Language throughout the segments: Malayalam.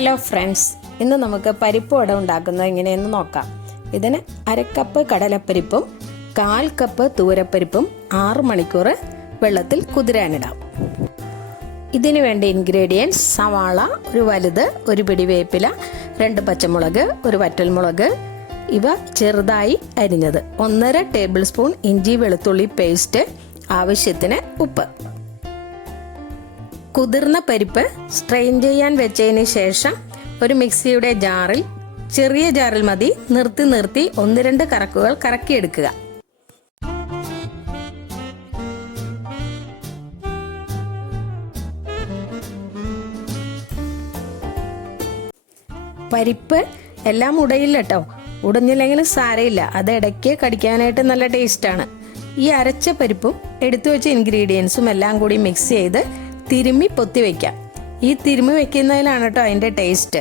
ഹലോ ഫ്രണ്ട്സ്, ഇന്ന് നമുക്ക് പരിപ്പ് വട ഉണ്ടാക്കുന്നത് എങ്ങനെയെന്ന് നോക്കാം. ഇതിന് 1/2 കപ്പ് കടലപ്പരിപ്പും 1/4 കപ്പ് തൂരപ്പരിപ്പും 6 മണിക്കൂർ വെള്ളത്തിൽ കുതിരാനിടാം. ഇതിനു വേണ്ട ഇൻഗ്രീഡിയൻസ്: സവാള ഒരു വലുത്, ഒരു പിടി വേപ്പില, 2 പച്ചമുളക്, ഒരു വറ്റൽമുളക്, ഇവ ചെറുതായി അരിഞ്ഞത്, 1.5 ടേബിൾ സ്പൂൺ ഇഞ്ചി വെളുത്തുള്ളി പേസ്റ്റ്, ആവശ്യത്തിന് ഉപ്പ്. കുതിർന്ന പരിപ്പ് സ്ട്രെയിൻ ചെയ്യാൻ വെച്ചതിന് ശേഷം ഒരു മിക്സിയുടെ ജാറിൽ, ചെറിയ ജാറിൽ മതി, നിർത്തി 1-2 കറക്കുകൾ കറക്കിയെടുക്കുക. പരിപ്പ് എല്ലാം ഉടയില്ല കേട്ടോ, ഉടഞ്ഞില്ലെങ്കിലും സാരയില്ല, അത് ഇടയ്ക്ക് കടിക്കാനായിട്ട് നല്ല ടേസ്റ്റാണ്. ഈ അരച്ച പരിപ്പും എടുത്തു വെച്ച ഇൻഗ്രീഡിയൻസും എല്ലാം കൂടി മിക്സ് ചെയ്ത് തിരുമ്മി പൊത്തി വയ്ക്കാം. ഈ തിരുമ്മി വെക്കുന്നതിലാണ് കേട്ടോ അതിൻ്റെ ടേസ്റ്റ്.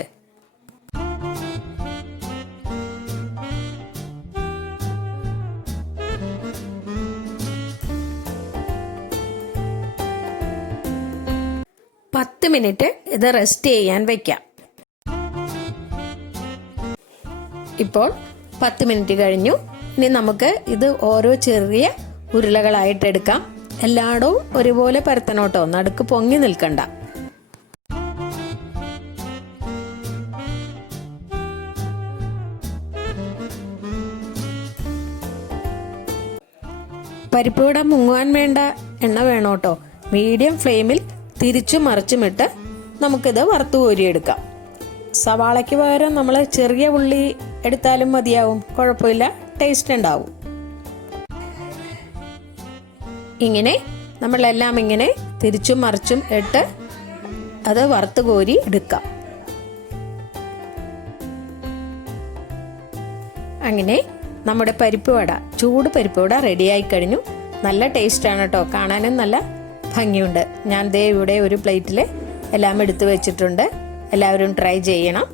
പത്ത് മിനിറ്റ് ഇത് റെസ്റ്റ് ചെയ്യാൻ വെക്കാം. ഇപ്പോൾ 10 മിനിറ്റ് കഴിഞ്ഞു. ഇനി നമുക്ക് ഇത് ഓരോ ചെറിയ ഉരുളകളായിട്ട് എടുക്കാം. എല്ലായിടവും ഒരുപോലെ പരത്തണോട്ടോ, നടുക്ക് പൊങ്ങി നിൽക്കണ്ട. പരിപ്പ് വട മുങ്ങുവാൻ വേണ്ട എണ്ണ വേണോട്ടോ. മീഡിയം ഫ്ലെയിമിൽ തിരിച്ചും മറിച്ചുമിട്ട് നമുക്കിത് വറുത്ത് കോരിയെടുക്കാം. സവാളയ്ക്ക് പകരം നമ്മൾ ചെറിയ ഉള്ളി എടുത്താലും മതിയാവും, കുഴപ്പമില്ല, ടേസ്റ്റ് ഉണ്ടാവും. ഇങ്ങനെ നമ്മളെല്ലാം ഇങ്ങനെ തിരിച്ചും മറിച്ചും ഇട്ട് അത് വറുത്ത് കോരി എടുക്കാം. അങ്ങനെ നമ്മുടെ പരിപ്പ് വട, ചൂട് പരിപ്പ് വട റെഡിയായി കഴിഞ്ഞു. നല്ല ടേസ്റ്റാണ് കേട്ടോ, കാണാനും നല്ല ഭംഗിയുണ്ട്. ഞാൻ ദേ ഇവിടെ ഒരു പ്ലേറ്റിൽ എല്ലാം എടുത്തു വെച്ചിട്ടുണ്ട്. എല്ലാവരും ട്രൈ ചെയ്യണം.